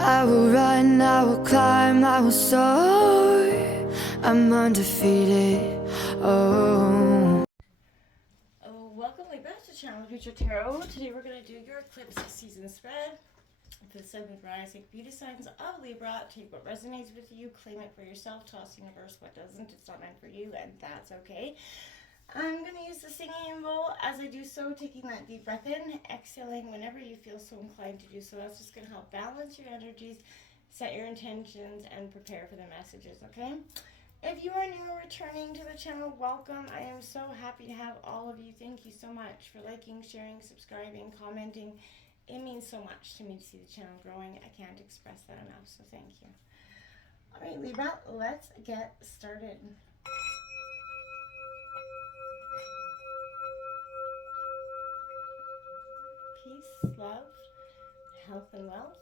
I will run, I will climb, I will soar. I'm undefeated. Oh. Welcome back to Channel Future Tarot. Today we're going to do your eclipse season spread for the 7 rising beauty signs of Libra. Take what resonates with you, claim it for yourself, toss the universe what doesn't. It's not meant for you, and that's okay. I'm going to use the singing bowl. As I do so, taking that deep breath in, exhaling whenever you feel so inclined to do so. That's just going to help balance your energies, set your intentions, and prepare for the messages, okay? If you are new or returning to the channel, welcome. I am so happy to have all of you. Thank you so much for liking, sharing, subscribing, commenting. It means so much to me to see the channel growing. I can't express that enough, so thank you. All right, Libra, let's get started. Peace, love, health, and wealth.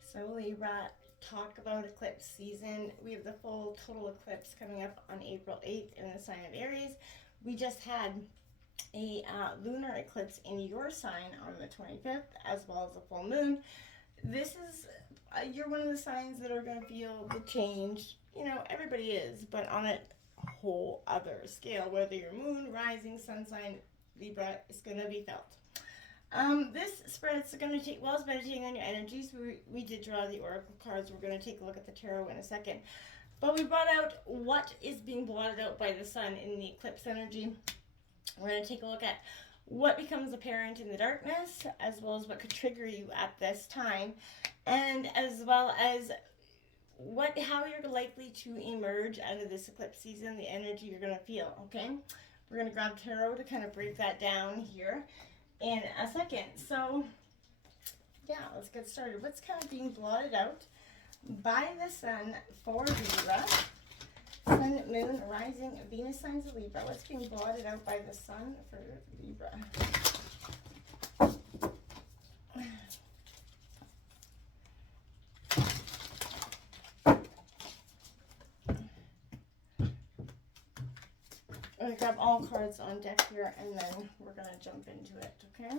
So Libra, talk about eclipse season. We have the full total eclipse coming up on April 8th in the sign of Aries. We just had a lunar eclipse in your sign on the 25th, as well as a full moon. This is, you're one of the signs that are going to feel the change. You know, everybody is, but on a whole other scale. Whether you're moon, rising, sun sign, Libra, is going to be felt. This spread's going to take, well, it's meditating on your energies. We did draw the oracle cards. We're going to take a look at the tarot in a second. But we brought out what is being blotted out by the sun in the eclipse energy. We're going to take a look at what becomes apparent in the darkness, as well as what could trigger you at this time, and as well as how you're likely to emerge out of this eclipse season, the energy you're going to feel, okay? We're going to grab tarot to kind of break that down here in a second. So, yeah, let's get started. What's kind of being blotted out by the sun for Libra? Sun, moon, rising, Venus signs of Libra. What's being blotted out by the sun for Libra? I'm going to grab all cards on deck here, and then we're going to jump into it, okay?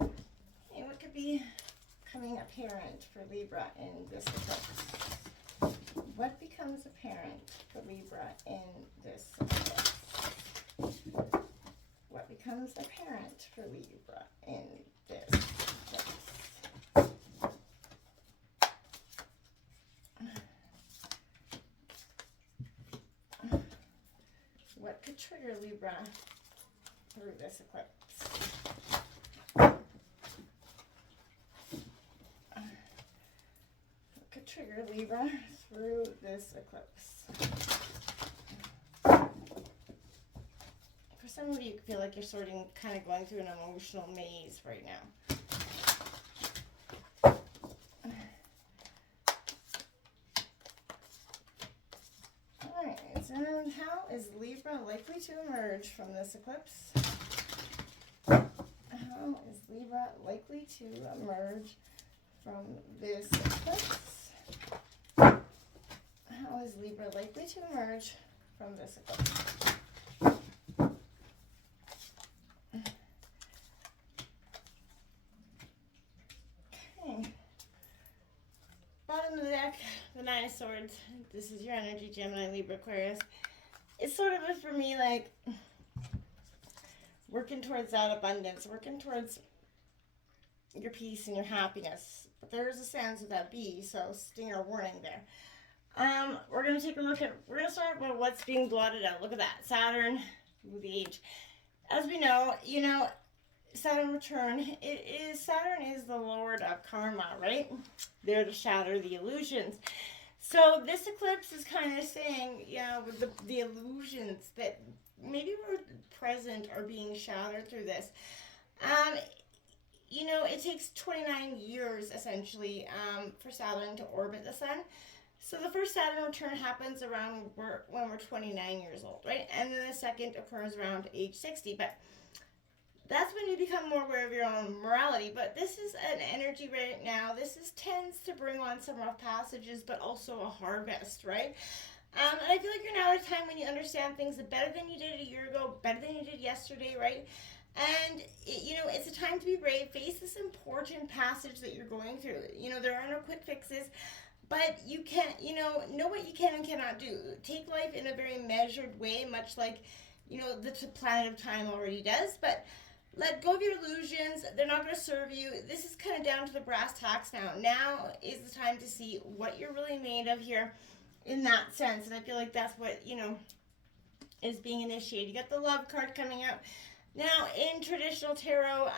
And what could be coming apparent for Libra in this eclipse? What becomes apparent for Libra in this eclipse? What becomes apparent for Libra in this eclipse? What could trigger Libra through this eclipse? What could trigger Libra through this eclipse? For some of you, feel like you're kind of going through an emotional maze right now. And how is Libra likely to emerge from this eclipse? How is Libra likely to emerge from this eclipse? How is Libra likely to emerge from this eclipse? Okay. Bottom of the deck, the Nine of Swords. This is your energy, Gemini, Libra, Aquarius. It's sort of, for me, like working towards that abundance, working towards your peace and your happiness. But there's a sense of that B, so stinger warning there. We're going to take a look at, we're going to start with what's being blotted out. Look at that, Saturn, the age. As we know, Saturn return, Saturn is the lord of karma, right? There to shatter the illusions. So this eclipse is kind of saying, with the illusions that maybe were present are being shattered through this. It takes 29 years, essentially, for Saturn to orbit the sun. So the first Saturn return happens around when we're 29 years old, right? And then the second occurs around age 60. But that's when you become more aware of your own morality. But this is an energy right now. This tends to bring on some rough passages, but also a harvest, right? And I feel like you're now at a time when you understand things better than you did a year ago, better than you did yesterday, right? And, it's a time to be brave. Face this important passage that you're going through. There are no quick fixes, but you can, know what you can and cannot do. Take life in a very measured way, much like, the planet of time already does. But let go of your illusions. They're not going to serve you. This is kind of down to the brass tacks now. Now is the time to see what you're really made of here in that sense. And I feel like that's what, is being initiated. You got the love card coming out. Now, in traditional tarot,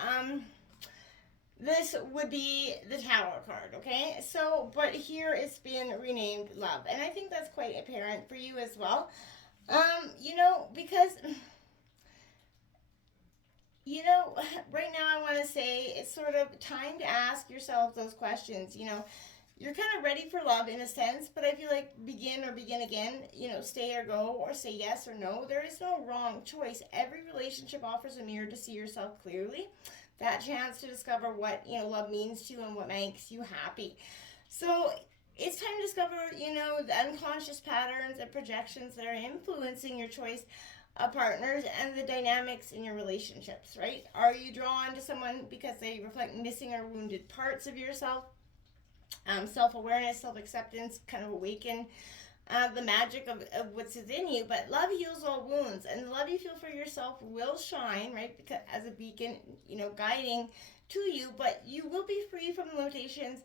this would be the Tower card, okay? So, but here it's been renamed Love. And I think that's quite apparent for you as well. Because, right now I want to say it's sort of time to ask yourself those questions. You're kind of ready for love in a sense, but I feel like begin or begin again, stay or go, or say yes or no. There is no wrong choice. Every relationship offers a mirror to see yourself clearly. That chance to discover what, love means to you and what makes you happy. So it's time to discover, the unconscious patterns and projections that are influencing your choice of partners and the dynamics in your relationships, right? Are you drawn to someone because they reflect missing or wounded parts of yourself? Self-awareness, self-acceptance, kind of awaken the magic of what's within you. But love heals all wounds, and the love you feel for yourself will shine, right? Because as a beacon, guiding to you. But you will be free from the limitations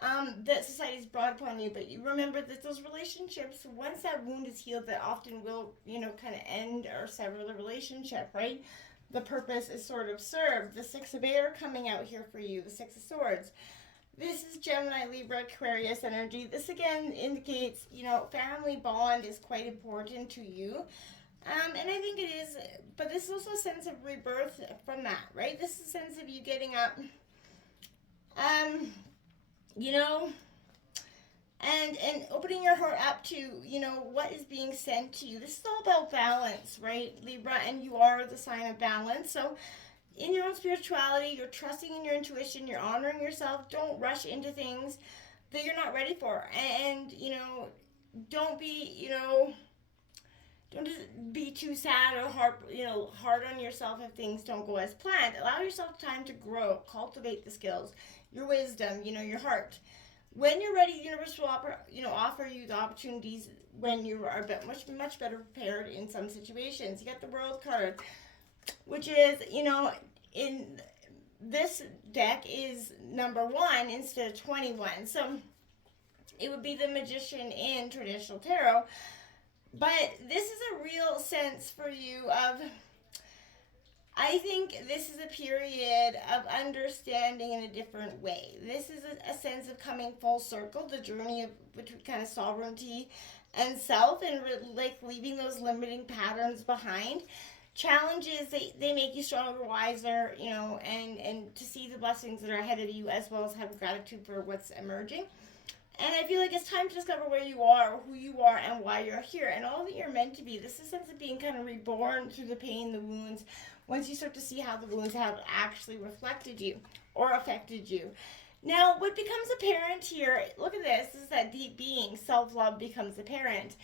that society's brought upon you. But you remember that those relationships, once that wound is healed, that often will, kind of end or sever the relationship, right? The purpose is sort of served. The Six of Air coming out here for you, the Six of Swords. This is Gemini, Libra, Aquarius energy. This again indicates, family bond is quite important to you. And I think it is, but this is also a sense of rebirth from that, right? This is a sense of you getting up, and opening your heart up to, what is being sent to you. This is all about balance, right, Libra? And you are the sign of balance. So in your own spirituality, you're trusting in your intuition, you're honoring yourself. Don't rush into things that you're not ready for. And, don't be, don't just be too sad or hard on yourself if things don't go as planned. Allow yourself time to grow, cultivate the skills, your wisdom, your heart. When you're ready, the universe will offer you the opportunities when you are much better prepared in some situations. You got the World card, which is, in this deck is number 1 instead of 21. So it would be the Magician in traditional tarot. But this is a real sense for you of, I think this is a period of understanding in a different way. This is a sense of coming full circle, the journey of between kind of sovereignty and self, and leaving those limiting patterns behind. Challenges, they make you stronger, wiser, and to see the blessings that are ahead of you, as well as have gratitude for what's emerging. And I feel like it's time to discover where you are, who you are, and why you're here, and all that you're meant to be. This is a sense of being kind of reborn through the pain, the wounds, once you start to see how the wounds have actually reflected you or affected you. Now, what becomes apparent here, look at this is that deep being, self-love becomes apparent.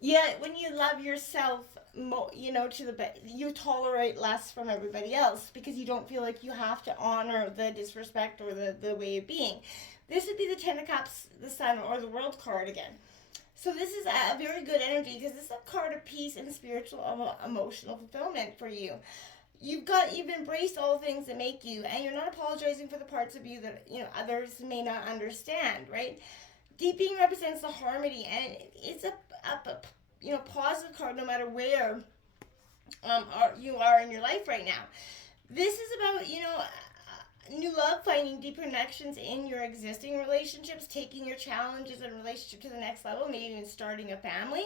Yet, when you love yourself, you tolerate less from everybody else because you don't feel like you have to honor the disrespect or the way of being. This would be the Ten of Cups, the Sun, or the World card again. So this is a very good energy because this is a card of peace and spiritual emotional fulfillment for you. You've embraced all the things that make you, and you're not apologizing for the parts of you that others may not understand, right? Deep being represents the harmony, and it's a positive card no matter where you are in your life right now. This is about, new love, finding deeper connections in your existing relationships, taking your challenges and relationship to the next level, maybe even starting a family.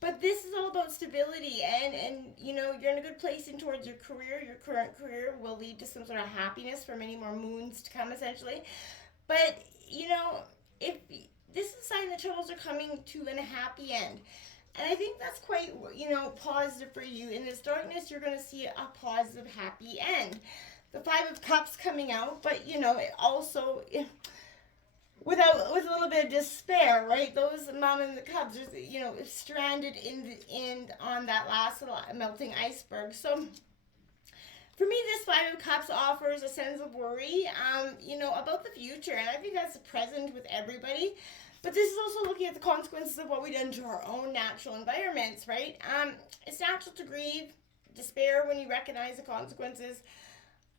But this is all about stability, and you're in a good place in towards your career. Your current career will lead to some sort of happiness for many more moons to come, essentially. But, if this is a sign that troubles are coming to a happy end. And I think that's quite, positive for you. In this darkness, you're going to see a positive, happy end. The Five of Cups coming out, but, it also, with a little bit of despair, right? Those mom and the cubs are, you know, stranded in the end on that last little melting iceberg. So for me, this Five of Cups offers a sense of worry, you know, about the future, and I think that's present with everybody. But this is also looking at the consequences of what we've done to our own natural environments, right? It's natural to grieve, despair when you recognize the consequences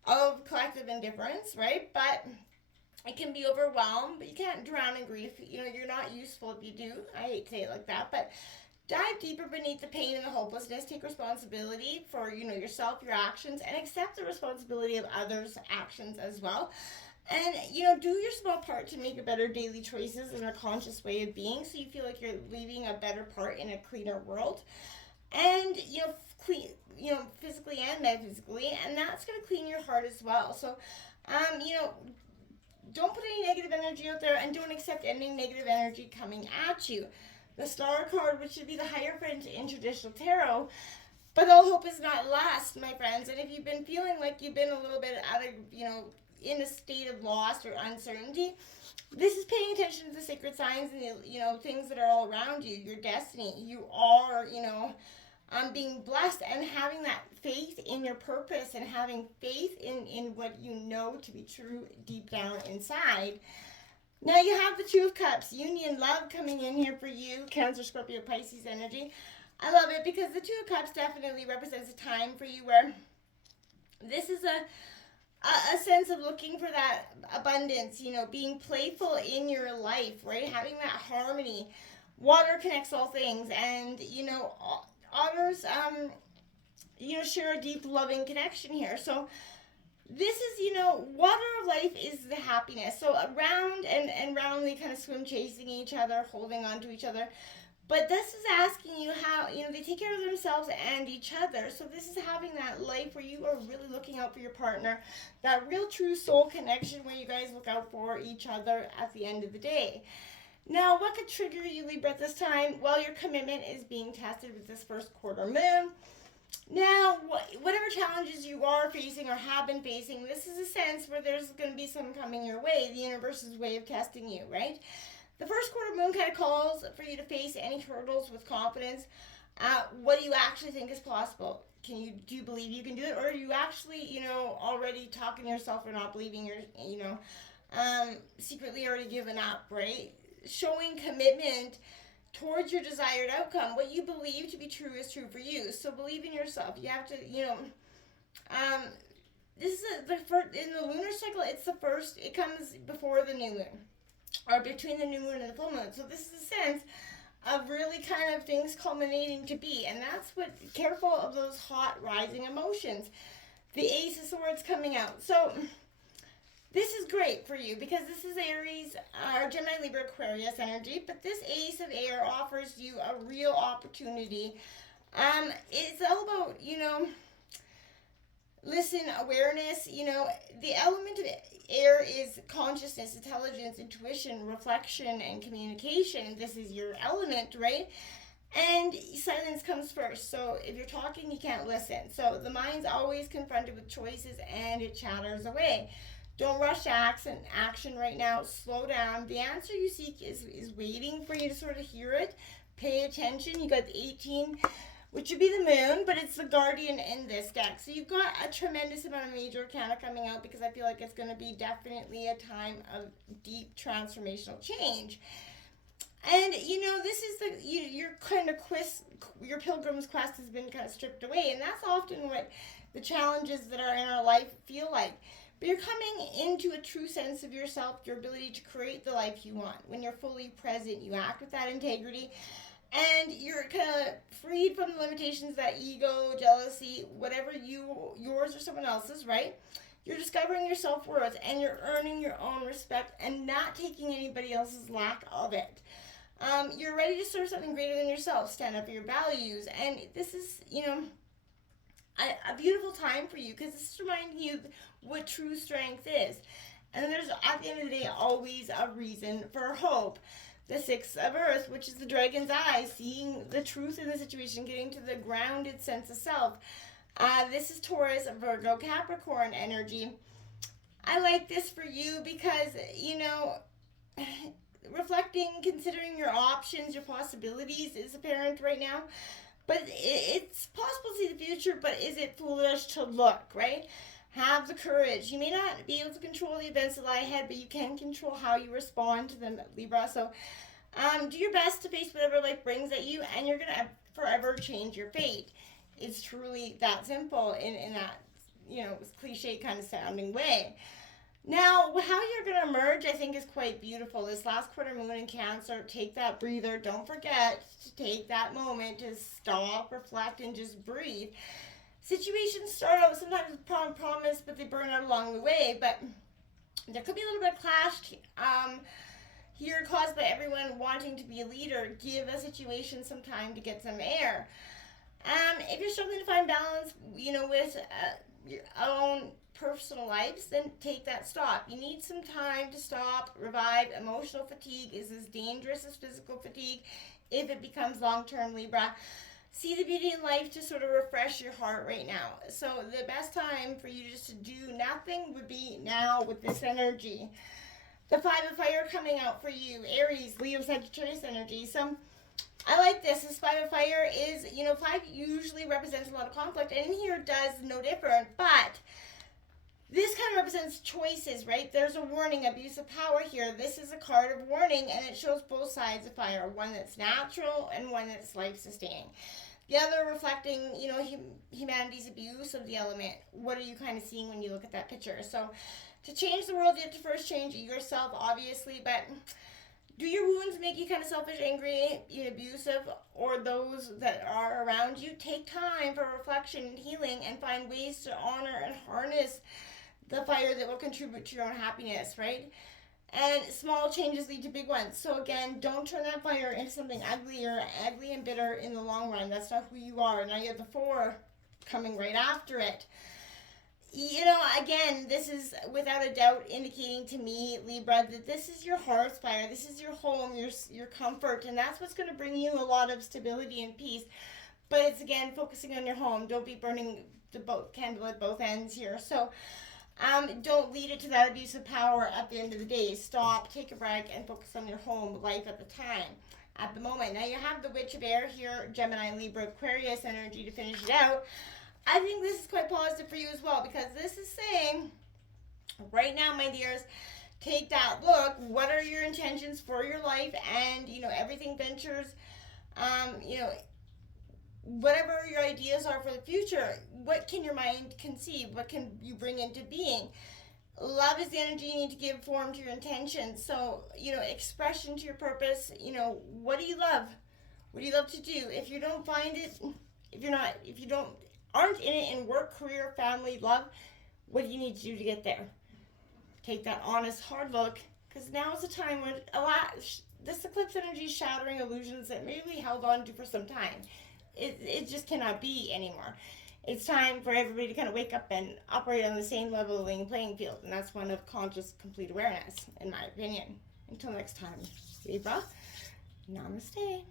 of collective indifference, right? But it can be overwhelmed, but you can't drown in grief. You know, you're not useful if you do. I hate to say it like that, but dive deeper beneath the pain and the hopelessness. Take responsibility for, you know, yourself, your actions, and accept the responsibility of others' actions as well. And, you know, do your small part to make a better daily choices and a conscious way of being, so you feel like you're leaving a better part in a cleaner world. And, you know, clean, you know, physically and metaphysically, and that's going to clean your heart as well. So, you know, don't put any negative energy out there, and don't accept any negative energy coming at you. The Star card, which should be the Hierophant in traditional tarot, but all hope is not lost, my friends. And if you've been feeling like you've been a little bit out of, you know, in a state of loss or uncertainty, this is paying attention to the sacred signs and the, you know, things that are all around you, your destiny. You are, you know, being blessed, and having that faith in your purpose, and having faith in what you know to be true deep down inside. Now you have the Two of Cups, union, love coming in here for you, Cancer, Scorpio, Pisces energy. I love it because the Two of Cups definitely represents a time for you where this is a sense of looking for that abundance, you know, being playful in your life, right? Having that harmony. Water connects all things, and, you know, otters, you know, share a deep, loving connection here. So this is, you know, water of life is the happiness. So around and roundly kind of swim chasing each other, holding on to each other. But this is asking you how, you know, they take care of themselves and each other. So this is having that life where you are really looking out for your partner. That real true soul connection where you guys look out for each other at the end of the day. Now, what could trigger you, Libra, at this time? Well, your commitment is being tested with this first quarter moon. Now, whatever challenges you are facing or have been facing, this is a sense where there's going to be some coming your way. The universe's way of testing you, right? The first quarter moon kind of calls for you to face any hurdles with confidence. What do you actually think is possible? Do you believe you can do it? Or are you actually, you know, already talking to yourself or not believing you're, you know, secretly already given up, right? Showing commitment towards your desired outcome. What you believe to be true is true for you. So believe in yourself. You have to, you know, this is the first, in the lunar cycle, it's the first, it comes before the new moon, or between the new moon and the full moon. So this is a sense of really kind of things culminating to be. And that's what, careful of those hot rising emotions. The Ace of Swords coming out. So this is great for you because this is Aries, or Gemini, Libra, Aquarius energy. But this Ace of Air offers you a real opportunity. It's all about, you know, listen, awareness. You know, the element of air is consciousness, intelligence, intuition, reflection, and communication. This is your element, right? And silence comes first. So if you're talking, you can't listen. So the mind's always confronted with choices and it chatters away. Don't rush action right now. Slow down. The answer you seek is waiting for you to sort of hear it. Pay attention. You got the 18, which would be the moon, but it's the guardian in this deck. So you've got a tremendous amount of major arcana coming out because I feel like it's going to be definitely a time of deep transformational change. And, you know, this is your kind of quest, your pilgrim's quest has been kind of stripped away. And that's often what the challenges that are in our life feel like. But you're coming into a true sense of yourself, your ability to create the life you want. When you're fully present, you act with that integrity. And you're kind of freed from the limitations that ego, jealousy, whatever yours or someone else's, right? You're discovering your self-worth and you're earning your own respect and not taking anybody else's lack of it. You're ready to serve something greater than yourself, stand up for your values. And this is, you know, a beautiful time for you because this is reminding you what true strength is. And there's, at the end of the day, always a reason for hope. The Six of Earth, which is the dragon's eye, seeing the truth in the situation, getting to the grounded sense of self. This is Taurus, Virgo, Capricorn energy. I like this for you because, you know, reflecting, considering your options, your possibilities is apparent right now. But it's possible to see the future, but is it foolish to look, right? Have the courage. You may not be able to control the events that lie ahead, but you can control how you respond to them, Libra. So do your best to face whatever life brings at you, and you're going to forever change your fate. It's truly that simple in that, cliche kind of sounding way. Now, how you're going to emerge, I think, is quite beautiful. This last quarter moon in Cancer, take that breather. Don't forget to take that moment to stop, reflect, and just breathe. Situations start out sometimes with promise, but they burn out along the way. But there could be a little bit of clash here caused by everyone wanting to be a leader. Give a situation some time to get some air. If you're struggling to find balance, with your own personal lives, then take that stop. You need some time to stop, revive. Emotional fatigue is as dangerous as physical fatigue if it becomes long-term, Libra. See the beauty in life to sort of refresh your heart right now. So the best time for you just to do nothing would be now with this energy. The Five of Fire coming out for you, Aries, Leo, Sagittarius energy. So I like this. This Five of Fire is, five usually represents a lot of conflict, and in here does no different, but this kind of represents choices, right? There's a warning, abuse of power here. This is a card of warning, and it shows both sides of fire, one that's natural and one that's life-sustaining. The other reflecting, humanity's abuse of the element. What are you kind of seeing when you look at that picture? So to change the world, you have to first change yourself, obviously, but do your wounds make you kind of selfish, angry, abusive, or those that are around you? Take time for reflection and healing and find ways to honor and harness the fire that will contribute to your own happiness, right? And small changes lead to big ones. So again, don't turn that fire into something ugly and bitter in the long run. That's not who you are. Now you have the Four coming right after it. Again, this is without a doubt indicating to me, Libra, that this is your hearth fire. This is your home, your comfort, and that's what's going to bring you a lot of stability and peace. But it's, again, focusing on your home. Don't be burning the candle at both ends here. So don't lead it to that abuse of power at the end of the day. Stop, take a break, and focus on your home life at the time, at the moment. Now you have the Witch of Air here, Gemini, Libra, Aquarius energy to finish it out. I think this is quite positive for you as well, because this is saying, right now, my dears, take that look. What are your intentions for your life? And, everything ventures, whatever your ideas are for the future, what can your mind conceive? What can you bring into being? Love is the energy you need to give form to your intentions. So, expression to your purpose. What do you love? What do you love to do? If you don't find it, aren't in it in work, career, family, love, what do you need to do to get there? Take that honest, hard look, because now is a time when this eclipse energy is shattering illusions that maybe we held on to for some time. It just cannot be anymore. It's time for everybody to kind of wake up and operate on the same leveling playing field, and that's one of conscious, complete awareness, in my opinion. Until next time, Libra, namaste.